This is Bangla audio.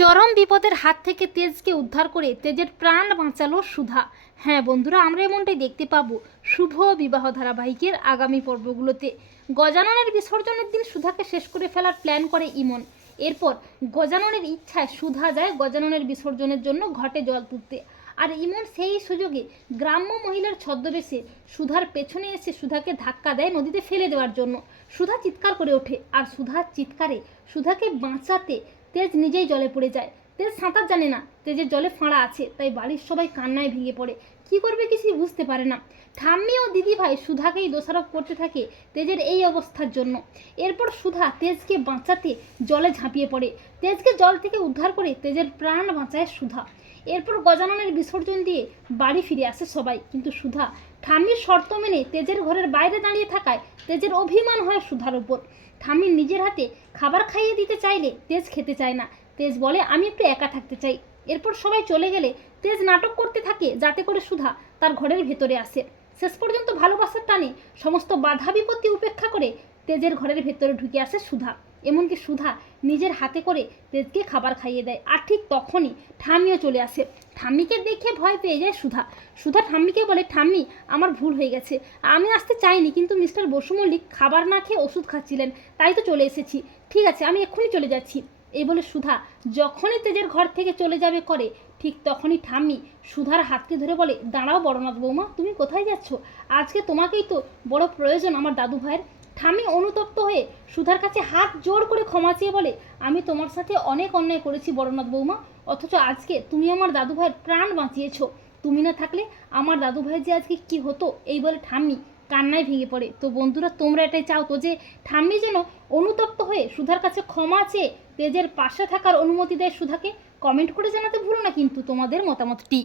চরম বিপদের হাত থেকে তেজকে উদ্ধার করে তেজের প্রাণ বাঁচালো সুধা। হ্যাঁ বন্ধুরা, আমরা এমনটাই দেখতে পাবো। শুভ বিবাহ ধারাবাহিকের আগামী পর্বগুলোতে। গজাননের বিসর্জনের দিন সুধাকে শেষ করে ফেলার প্ল্যান করে ইমন। এরপর গজাননের ইচ্ছায় সুধা যায় গজাননের বিসর্জনের জন্য ঘটে জল তুলতে। আর ইমন সেই সুযোগে গ্রাম্য মহিলার ছদ্মবেশে সুধার পেছনে এসে সুধাকে ধাক্কা দেয় নদীতে ফেলে দেওয়ার জন্য। সুধা চিৎকার করে ওঠে। আর সুধার চিৎকারে সুধাকে বাঁচাতে তেজ নিজেই জলে পড়ে যায়। তেজ সাঁতার জানে না, তেজের জলে ফাঁড়া আছে, তাই বাড়ির সবাই কান্নায় ভেঙে পড়ে। কি করবে কিছুই বুঝতে পারে না। ঠাম্মি ও দিদি ভাই সুধাকেই দোষারোপ করতে থাকে তেজের এই অবস্থার জন্য। এরপর সুধা তেজকে বাঁচাতে জলে ঝাঁপিয়ে পড়ে। তেজকে জল থেকে উদ্ধার করে তেজের প্রাণ বাঁচায় সুধা। এরপর গজাননের বিসর্জন দিয়ে বাড়ি ফিরে আসে সবাই। কিন্তু সুধা, ঠাম্মির শর্ত মেনে তেজের ঘরের বাইরে দাঁড়িয়ে থাকায় তেজের অভিমান হয় সুধার উপর। ঠাম্মি নিজের হাতে খাবার খাইয়ে দিতে চাইলে তেজ খেতে চায় না। তেজ বলে, আমি একটু একা থাকতে চাই। এরপর সবাই চলে গেলে তেজ নাটক করতে থাকে যাতে করে সুধা তার ঘরের ভেতরে আসে। শেষ পর্যন্ত ভালোবাসার টানে সমস্ত বাধা বিপত্তি উপেক্ষা করে তেজের ঘরের ভেতরে ঢুকে আসে সুধা। এমনকি সুধা নিজের হাতে করে তেজকে খাবার খাইয়ে দেয়। আর ঠিক তখনই ঠাম্মিও চলে আসে। ঠাম্মিকে দেখে ভয় পেয়ে যায় সুধা। সুধা ঠাম্মিকে বলে, ঠাম্মি, আমার ভুল হয়ে গেছে। আমি আসতে চাইনি, কিন্তু মিস্টার বসু মল্লিক খাবার না খেয়ে ওষুধ খাচ্ছিলেন। তাই তো চলে এসেছি। ঠিক আছে, আমি এক্ষুনি চলে যাচ্ছি। এই বলে সুধা যখনই তেজের ঘর থেকে চলে যাবে করে, ঠিক তখনই ঠাম্মি সুধার হাতকে ধরে বলে, দাঁড়াও বড়নাথ বৌমা, তুমি কোথায় যাচ্ছ? আজকে তোমাকেই তো বড় প্রয়োজন আমার দাদু ভাইয়ের ঠামি অনুতপ্ত হয়ে সুধার কাছে হাত জোর করে ক্ষমা চেয়ে বলে, আমি তোমার সাথে অনেক অন্যায় করেছি বড়নাথ বৌমা, অথচ আজকে তুমি আমার দাদু ভাইয়ের প্রাণ বাঁচিয়েছো। তুমি না থাকলে আমার দাদু ভাইয়ের যে আজকে কি হতো? এই বলে ঠাম্মি কান্নায় ভেঙে পড়ে। তো বন্ধুরা, তোমরা এটাই চাও তো যে ঠাম্মি যেন অনুতপ্ত হয়ে সুধার কাছে ক্ষমা চেয়ে তেজের পাশে থাকার অনুমতি দেয় সুধাকে? কমেন্ট করে জানাতে ভুলো না কিন্তু তোমাদের মতামতটি।